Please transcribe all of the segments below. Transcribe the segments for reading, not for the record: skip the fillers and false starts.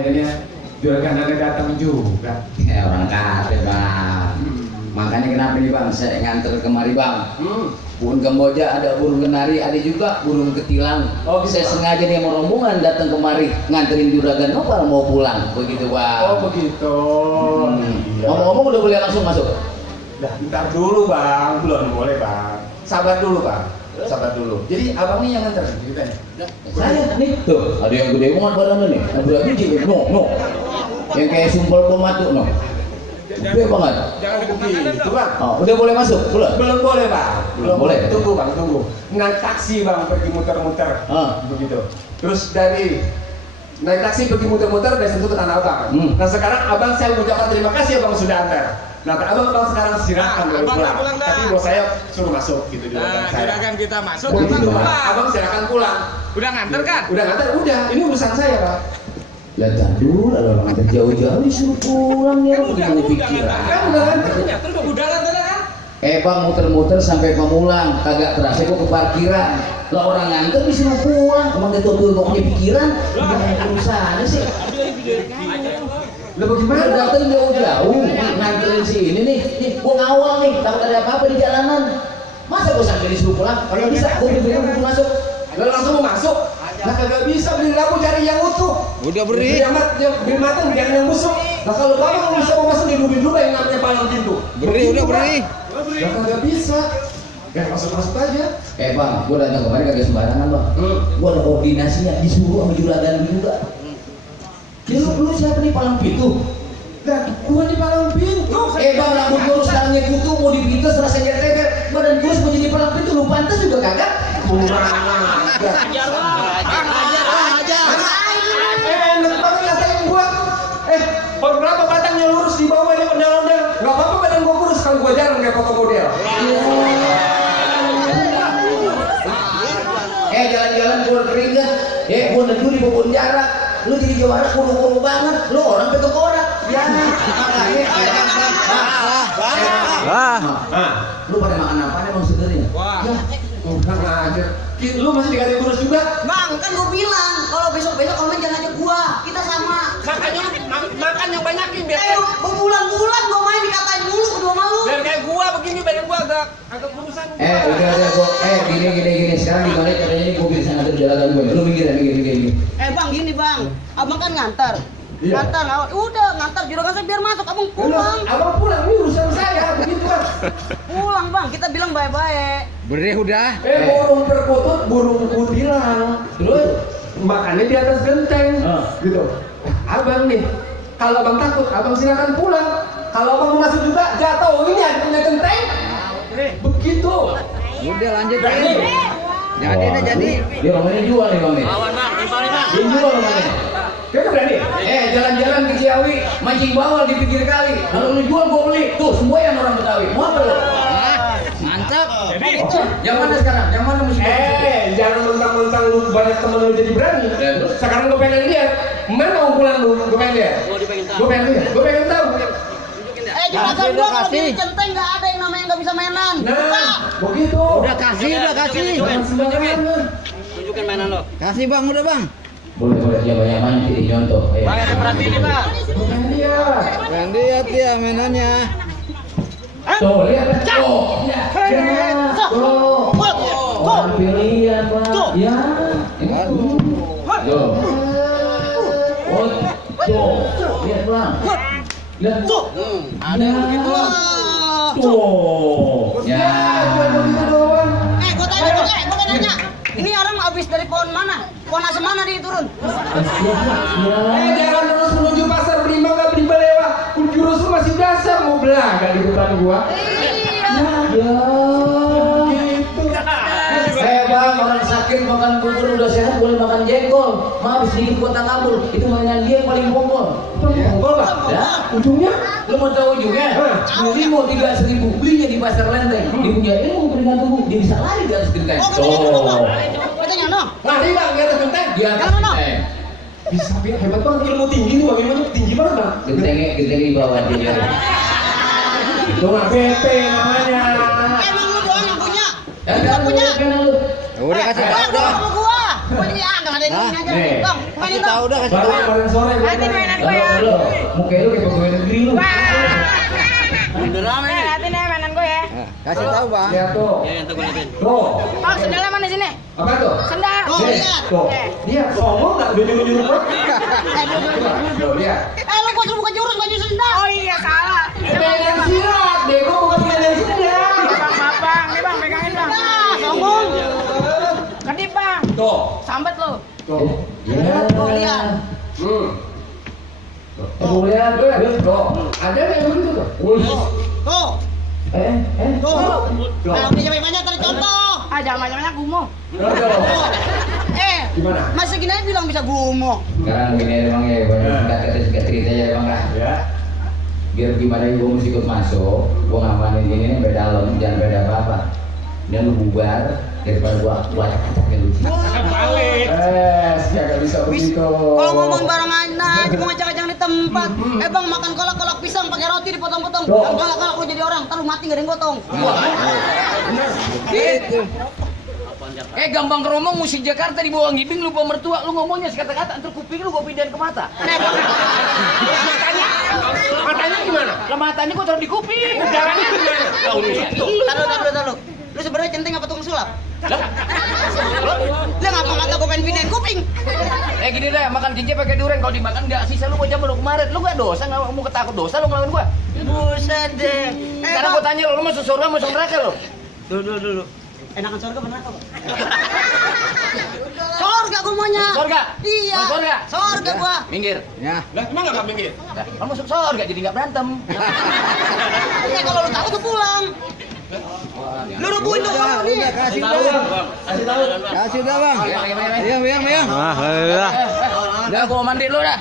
akhirnya juragan Anda datang juga. Ya orang kate bang. Makanya kenapa nih bang, saya nganter kemari bang. Burung Kamboja ada burung kenari, ada juga burung ketilang. Oh, gitu, saya Bang. sengaja nih mau rombongan datang kemari nganterin juragan Nopal mau pulang, begitu bang. Oh begitu. Iya. Ngomong-ngomong udah boleh langsung masuk? Dah, bentar dulu bang, belum boleh bang. Sabar dulu bang, sabar dulu. Jadi abang nih yang nganter ceritanya. Saya nih, tuh ada yang gede banget badannya nih, ada berapa biji? No, yang kayak sumpel pematu no. Gede banget. Jangan begitu bang. Oh, udah boleh masuk? Belum? Belum boleh bang. Belum boleh. Tunggu bang, tunggu. Naik taksi bang, pergi muter-muter. Begitu. Terus dari naik taksi pergi muter-muter dari situ ke Tanah Abang. Nah sekarang abang saya mengucapkan terima kasih abang sudah antar. Nah abang sekarang silakan boleh pulang. Tapi bos saya suruh masuk gitu juragan saya. Juragan kita masuk, Begitu abang bang. pulang. Abang silakan pulang. Udah nganter kan? Udah nganter, udah. Ini urusan saya bang. Lihat dulu, lalu orang nganter jauh-jauh disuruh pulang ya, gimana pikiran? Kan udah nganter. Terus udah nganter kan? Bang muter-muter sampai Pamulang, kagak terasa gua ke parkiran. Lah orang nganter disuruh pulang, emang dia tuh gak punya pikiran? Gimana urusannya sih? Lah bagaimana? Udah datang jauh-jauh, nganterin si ini nih, gua ngawal nih, takut ada apa-apa di jalanan. Masa gua sampai disuruh pulang? Kalau bisa, gua beli masuk. Lah langsung mau masuk. Lah kagak bisa beli labu cari yang utuh. Udah Beli matang jangan yang busuk. Nah kalau bapak bisa mau masuk di dulu yang namanya palang pintu. Udah beri. Lah kagak bisa. Ya masuk aja. Bang, gua datang kemarin kagak sembarangan bang. Gua ada koordinasinya, disuruh sama juragan juga. Jadi lu siapa nih palang pintu? Lah gua di palang pintu. Bang, rambut gua sekarangnya kutu mau dipites rasanya teker. Badan gua mau jadi palang pintu, lu pantas juga kagak? Enak banget ngatain gua. Berapa batangnya lurus di bawah ini ondel-ondel. Gak apa-apa badan gua kurus kalau gua jarang kayak foto model. Jalan-jalan gua keringet. Gua nedu di kebun jarak. Lu jadi juara kuru-kuru banget. Lu orang petuk korak. Ya, makanya lu pada makan apa emang sebenarnya? Kurang aja. Lu masih dikasih kurus juga? Bang, kan gua bilang kalau besok-besok komen jangan ajak gua. Kita sama. Makanya makan yang banyakin biar Berbulan-bulan gua main dikatain mulu kedua malu. biar kayak gua begini badan gua agak kurusan. Udah gua gini. Sekarang gimana caranya nih gua bisa ngatur jalanan gua? Lu mikir. Bang, gini bang. Abang kan ngantar. Iya. Ngantar juragan saya biar masuk, abang pulang. Abang pulang, ini urusan saya, begitu kan? Pulang bang, kita bilang bye-bye. Beri udah. Burung perkutut, burung kutilang. Terus makannya di atas genteng, gitu. Abang nih, kalau abang takut, abang silakan pulang. Kalau abang mau masuk juga, jatuh ini ada punya genteng. Begitu. Udah lanjut nih. Jadi. Dia orangnya jual nih bang nih. Dia jual orangnya. Kayaknya berani. Jalan-jalan ke Ciawi, mancing bawal di pinggir kali. Kalau lu jual gua beli. Tuh, semua yang orang Betawi. Mau apa lu? Mantap. Yang mana sekarang? Yang mana mesti? Jangan mentang-mentang lu banyak temen lu jadi berani. Sekarang gue pengen lihat. Mana unggulan lu? Gue pengen lihat. Gue pengen tahu. Juragan gua kalau di centeng nggak ada yang namanya nggak bisa mainan. Nah, begitu. Udah kasih. Jangan sembarangan. Tunjukin mainan lo. Kasih bang, udah bang. Boleh ya banyak mana jadi nyontoh. Bang ada perhatiin nih bang. Bukan dia. Yang lihat dia mainannya. Tuh, lihat. Orang pilihan, Pak. Ya. Tuh. Lihat, Bang. Lihat. Ada yang begitu lah. Tuh. Ya. Begitu doang. Gua tanya. Ini orang habis dari pohon mana? Pohon asam mana dia turun? Jangan terus menuju pasar Berimbang gak beli balewa. Jurus lu masih dasar mau belaga di depan gua. Bang, orang sakit makan bubur udah sehat boleh makan jengkol. Maaf sedikit kota kabur. Itu mainan dia yang paling bongkol. Bongkol Pak? Ya. Ujungnya? Lu mau tahu ujungnya? Beli mau 3.000, belinya di pasar Lenteng. Dia punya ilmu berikan tubuh, dia bisa lari di atas genteng. Katanya no. Lari Bang di atas genteng. Di atas genteng. Bisa hebat banget, ilmu tinggi nih Bang, ilmunya tinggi banget Bang. Gentengnya di bawah dia. Itu nggak bete namanya. Emang lu doang yang punya. Kita punya. Udah kasih tahu Udah dah. sama gua. Gua jadi nggak ada yang ini aja. Bang, mainin dong. Tahu dah kasih Baru tahu. kemarin sore gua Mainin Muka lu kayak pegawai negeri lu. Udah rame nih. Hati nih mainan gue ya. Kasih tahu bang. Lihat tuh. Ya yang gue liatin. Tuh. Bang, sendalnya mana sini? Apa tuh? Sendal. Tuh, lihat. Tuh. Dia songong nggak udah nyuruh-nyuruh gua. Tuh, lihat. Lu gua suruh buka jurus baju sendal. Oh iya, salah. Mainan silat, Bego bukan mainan silat. Bang, bang, nih bang, pegangin bang. Nah, sombong. Kedip bang. Tuh. Sambet lu. Tuh. Ya. Tuh, lihat. Tuh lihat, Tuh. Ada yang begitu tuh. Wih. Tuh. Tuh. Kalau dia banyak tadi contoh. Ah, jangan banyak-banyak gumoh. Tuh. Gimana? Masa gini aja bilang bisa gumoh. Sekarang gini aja bang ya, banyak singkat cerita aja bang lah. Ya. Biar gimana gue mesti ikut masuk, gue ngamanin ini sampai dalam, jangan beda apa-apa. Dan lu bubar daripada gua acak-acaknya lu. Balik. Gak bisa begitu. Kalau ngomong barengan aja, mau ngajak-ngajak di tempat. Bang, makan kolak pisang pakai roti dipotong-potong. Tuh. Galak-galak lu jadi orang, ntar lu mati gak ada yang gotong. Gitu. Gampang keromong musik Jakarta di bawah ngibing lu bawa mertua, lu ngomongnya sekata-kata, antar kuping lu gua pindahin ke mata. Matanya gimana? Lah matanya gua taruh di kuping. Jalannya gimana? Taruh. Lu sebenarnya centeng apa tukang sulap? Lu ngapa mata gua pengen pindahin kuping? Gini deh, makan cincin pakai durian, kalau dimakan nggak sisa lu aja baru kemarin. Lu nggak dosa, nggak mau ketakut dosa lu ngelawan gua. Buset deh. Sekarang gua tanya lu masuk surga masuk neraka lu? Dulu. Enakan surga bener apa? Surga gua maunya. Surga? Iya. Mau surga? Surga gua. Minggir. Ya. Lah, emang nggak minggir? Lah, kalau masuk surga jadi nggak berantem. Ya kalau lu takut lu pulang. Lu rubuhin tuh orang nih. Kasih Tahu, dah. Bang. Kasih tahu. Kasih dah bang. Yang. Udah gua mandi lu dah.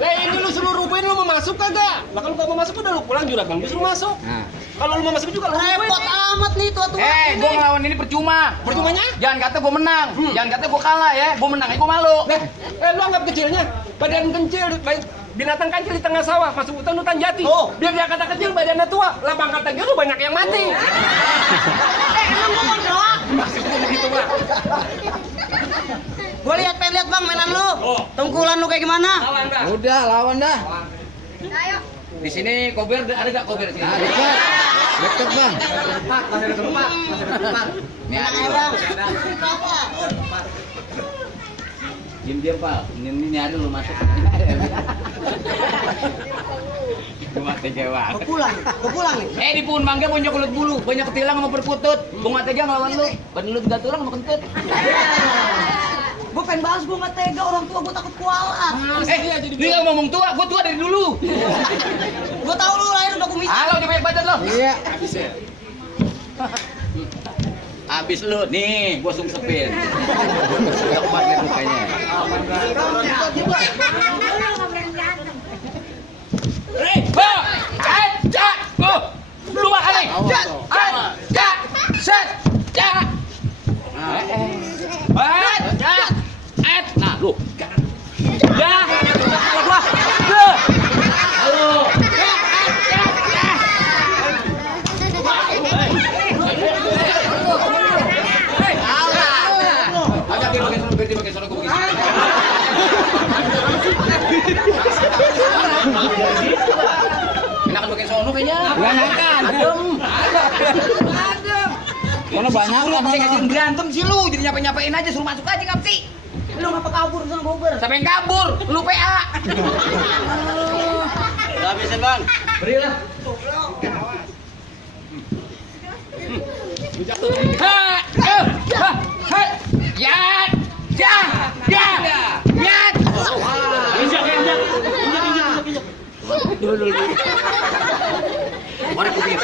Lah ini lu suruh rubuhin lu mau masuk kagak? Lah kalau nggak mau masuk udah lu pulang juragan, disuruh masuk. Nah. Kalau lu mau masuk juga lu Repot amat nih tua-tua ini. Gua ngelawan ini percuma. Percumanya? Jangan kata gua menang, jangan kata gua kalah ya. Gua menang aja gua malu. Lu anggap kecilnya, badan kecil, binatang kecil di tengah sawah, masuk hutan jati. Oh. Biar dia kata kecil, badannya tua, lah bangkatan dia lu banyak yang mati. Emang gua kontrol. Maksudnya begitu, Bang. Gua pengen lihat bang mainan lu. Oh. Tungkulan lu kayak gimana? Lawan dah. Udah lawan dah. Di sini kober ada enggak kober sini? Nah, deket bang. Masih ada tempat. Ini ada Ayo, bang. Bang. Diam Pak. Ini ada lu masuk. Cuma tega banget. Gua pulang nih. Di pohon mangga punya kulit bulu, banyak ketilang sama perkutut. Gua nggak tega ngelawan lu. Badan lu 3 tulang sama kentut. Gua pengen balas, gua nggak tega, orang tua gua takut kualat. Lu yang ngomong tua, gua tua dari dulu. Gua tahu lu lahir udah kumis. Halo, dia banyak badan lo. Iya. Abis lu, nih, gua sungsepin. Gak kuat liat mukanya. Lu makan nih. Set. Nah, lu. Ya. Gua. Halo. Dia pakai sono gua begini. Enakan pakai sono kayaknya. Enggak makan. Adem. Karena banyak Lu kan. pakai ngajarin berantem sih lu, jadi nyapain aja suruh masuk aja ngap sih. Lu ngapa kabur sama gober? Siapa yang kabur? Lu PA. Udah habisin bang. Berilah. Mana kuping?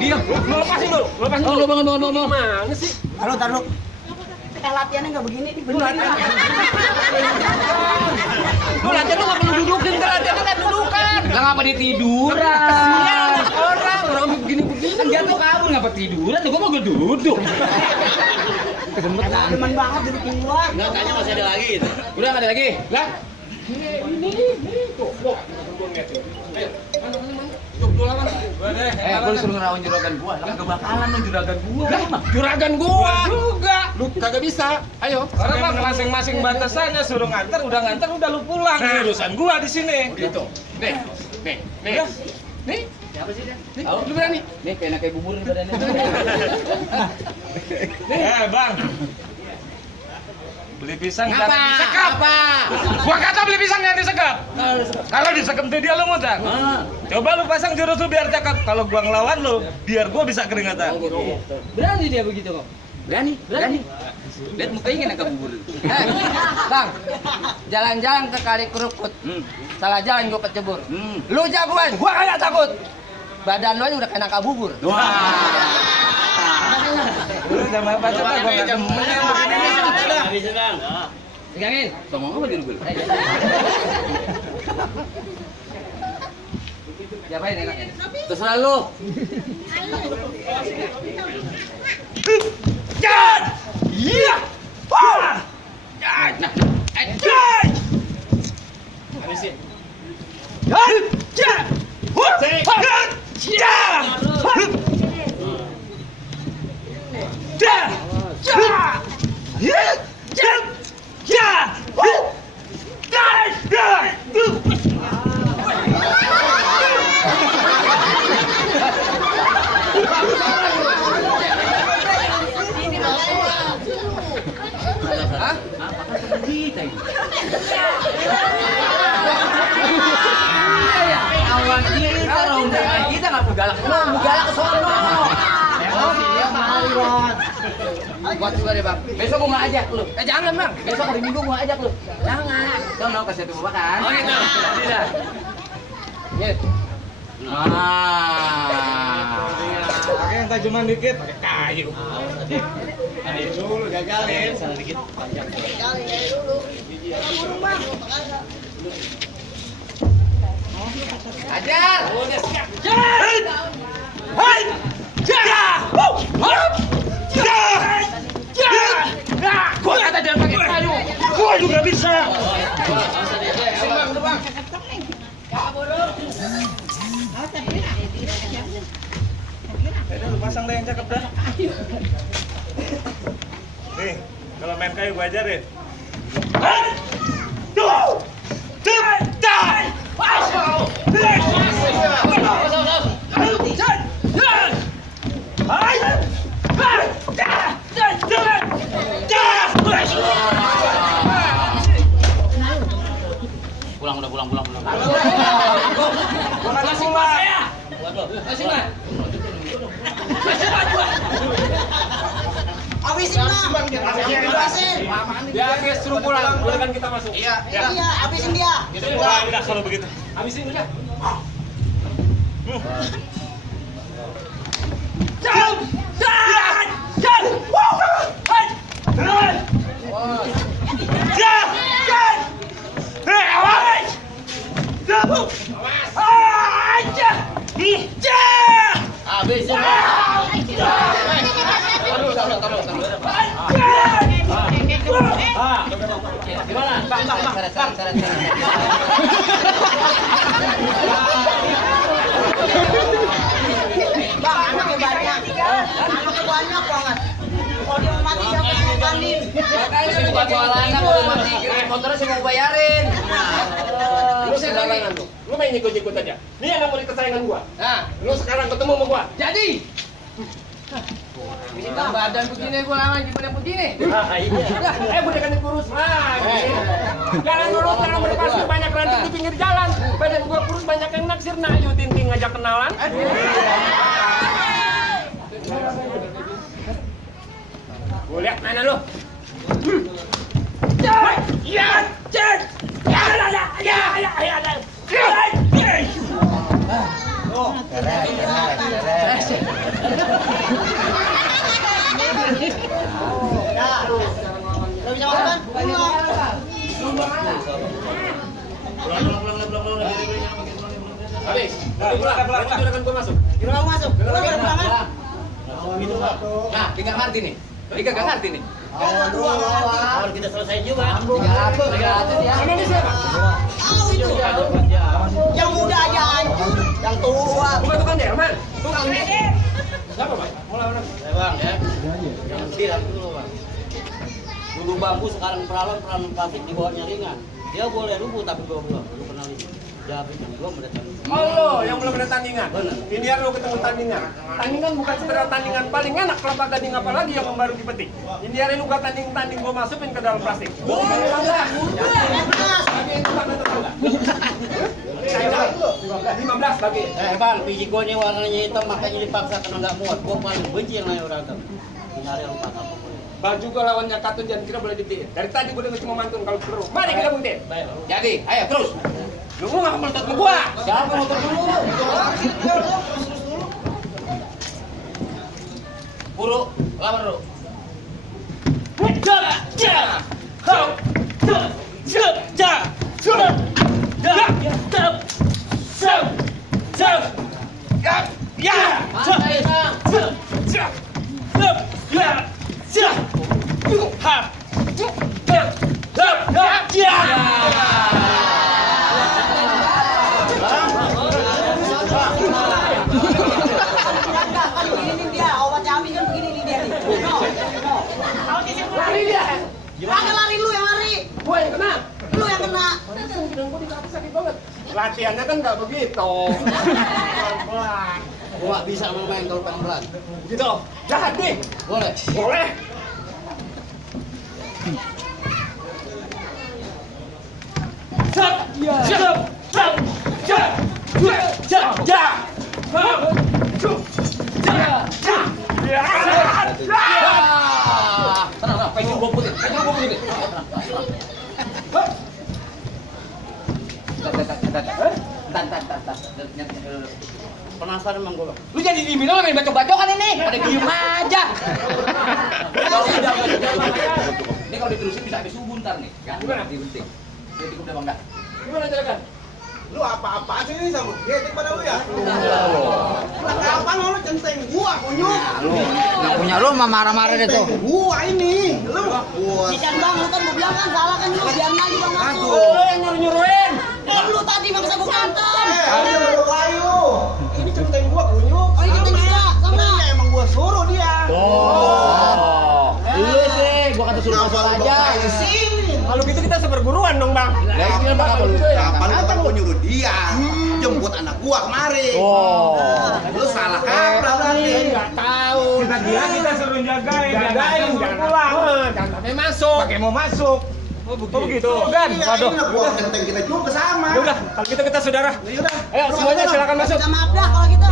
Diam. Lu lepasin dulu. Lepasin dulu. Oh, bangun. Gimana sih? Taruh. Latihannya nggak begini, Lu latihan lu nggak perlu dudukin, kan latihan kan dudukan. Lah ngapa dia tiduran? Orang begini-begini. Kan jatuh kabur ngapa tiduran? Gua mau duduk. demen banget jadi keluar. Enggak, kayaknya masih ada lagi gitu. Udah nggak ada lagi? Lah, ini tuh. Wah, gua ngeliatin. Ayo, mana. Gua suruh ngerawain juragan gua. Lah enggak bakalan lu juragan gua. Juragan gua juga. Lu kagak bisa. Ayo. Orang mah masing-masing batasannya suruh nganter udah lu pulang. Urusan gua di sini. Gitu. Nih. Nih. Siapa sih dia? Nih, lu berani? Nih kayak bubur nih badannya. Bang. Beli pisang Apa? jangan disekap. Apa? Gua kata beli pisang jangan disekap. Kalau disekap tuh dia lu mutar. Coba lu pasang jurus lu biar cakep. Kalau gua ngelawan lu, biar gua bisa keringatan. Berani dia begitu kok. Berani. Lihat mukanya kayak bubur. Bang, jalan-jalan ke Kali Kerukut. Salah jalan gua kecebur. Lu jagoan, gua kagak takut. Badan lu aja udah kena kabubur. Lu sama apa coba gua enggak demen yang begini. Habisin bang. Pegangin. Ngomong apa diri gue? Siapain enaknya? Terserah lu. Jan! Iya! Wah! Nah, Jan! Habisin. Jan! Jan! Jan! awan kita rombongan kita nggak galak ke sono. Buat juga deh bang. Besok gua nggak ajak lu. Jangan bang. Besok hari Minggu gua ajak lu. Jangan. Kau mau kasih tuh makan? Oh gitu. Tidak. Nyet. Pakai yang tajuman dikit, pakai kayu. Ayo dulu gagalin. Salah dikit. Ajar. Hai! Gua kata jangan pakai kayu. Gua juga bisa. Lu pasang deh yang cakep dah. Nih, kalau main kayu gua ajarin. Pulang. Gua kata pulang. Kasih mah. Habisin bang. Habisin. Dia guys suruh pulang. Kan kita masuk. Iya, habisin dia. Udah kalau begitu. Habisin udah. Habisin. Gimana? Bang. Bang, anaknya banyak. Anaknya banyak banget. Kalau dia mau mati siapa yang ngorbanin? Makanya sih bukan soal anak kalau mati kirain motornya saya mau bayarin. Lu sembarangan lu. Lu main ikut-ikut aja. Ini yang murid kesayangan gua. Nah, Lu sekarang ketemu sama gua. jadi. Bang, badan begini gua lawan gimana begini? Iya. Bukan kurus lagi. Jangan lurus, jangan berlepas banyak ranting di pinggir jalan. Badan gua kurus banyak yang naksir. Nah, ayo Tinting ngajak kenalan. Gua lihat mana lu? Udah bisa makan? Habis. Pulang. Juragan gua masuk. Di ruang masuk. Pulang kan? Nah, tinggal ngerti nih. Gak ngerti nih. Kalau kita selesai juga. 300 ya. Ini siapa? Tahu itu. Yang muda aja hancur. Yang orang tua. Bukan tukang delman, tukang siapa bang? Mulai orang. Bang ya. Jangan siram dulu bang. Dulu bambu sekarang peralan plastik di bawahnya ringan. Dia boleh rubuh tapi gua belum. Lu pernah lihat? Jadi gua mendatang. Oh lo yang belum ada tandingan. Benar. Ini lo ketemu tandingan. Tandingan bukan sekedar tandingan paling enak, kelapa gading apa lagi yang baru dipetik. Ini hari lu gak tanding gua masukin ke dalam plastik. 15. Bagi itu bang tetangga. 15 bagi. Bang, biji gua ini warnanya hitam makanya dipaksa karena nggak muat. Gua paling benci yang namanya orang hitam. Nyari yang pas apa boleh. Baju gua lawannya Katun jangan kira boleh ditiin. Dari tadi gua udah cuma mantun kalau perlu. Mari kita buktiin. Jadi, ayo terus. Lu nggak mau ke gua. Siapa motor dulu? Buru, lawan bro. Kan begini dia, obat Ami kan begini nih dia nih. Lari dia. Jangan lari lu yang lari. Gua yang kena. Lu yang kena. Bilang gua di kaki sakit banget. Latihannya kan nggak begitu. Pelan-pelan. Gua nggak bisa main kalau pelan-pelan. Gitu. Jahat deh. Boleh. Boleh. Tenang, pegang gua putih. Penasaran emang gua. Lu jadi dibilang main bacok-bacokan ini. Pada diem aja. Ini kalau diterusin bisa habis subuh ntar nih. Ya, Gimana? penting. Jadi udah bang dah. Gimana jelakan? Lu apa-apaan sih ini sama getek pada lu ya? Kapan lu centeng gua kunyuk? Yang punya lu mah marah-marah deh tuh. Centeng gua ini. Lu gua. Ikan bang, lu kan gua bilang kan salah kan lu biar lagi bang masuk. Lu yang nyuruh-nyuruhin. Lu tadi maksa gua kantor. Dia baru layu. Ini centeng gua kunyuk. Oh, ini centeng juga, sama. Iya, emang gua suruh dia. Lu sih, gua kata suruh Kenapa masuk lu aja. bawa di sini? Kalau gitu kita seperguruan dong, Bang. Lah ini kan bakal lu. Kapan gua nyuruh dia jemput anak gua kemari? Lu salah kaprah berarti. Enggak tahu. Kita kira kita suruh jagain, jangan pulang. Jangan sampai masuk. Pakai mau masuk. Oh begitu. Dan, Iya, waduh. ini gua centeng kita juga sama. Ya udah, kalau gitu kita saudara. Ya udah. Ayo semuanya silakan masuk. Minta maaf dah kalau gitu.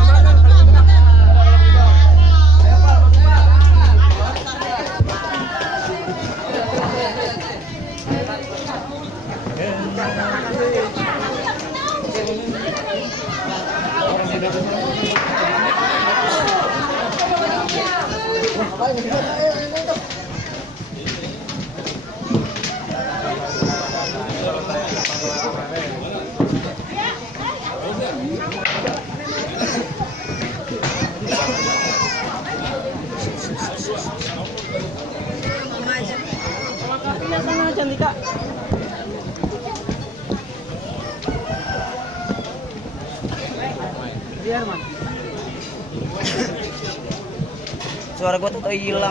Suara gua tuh hilang.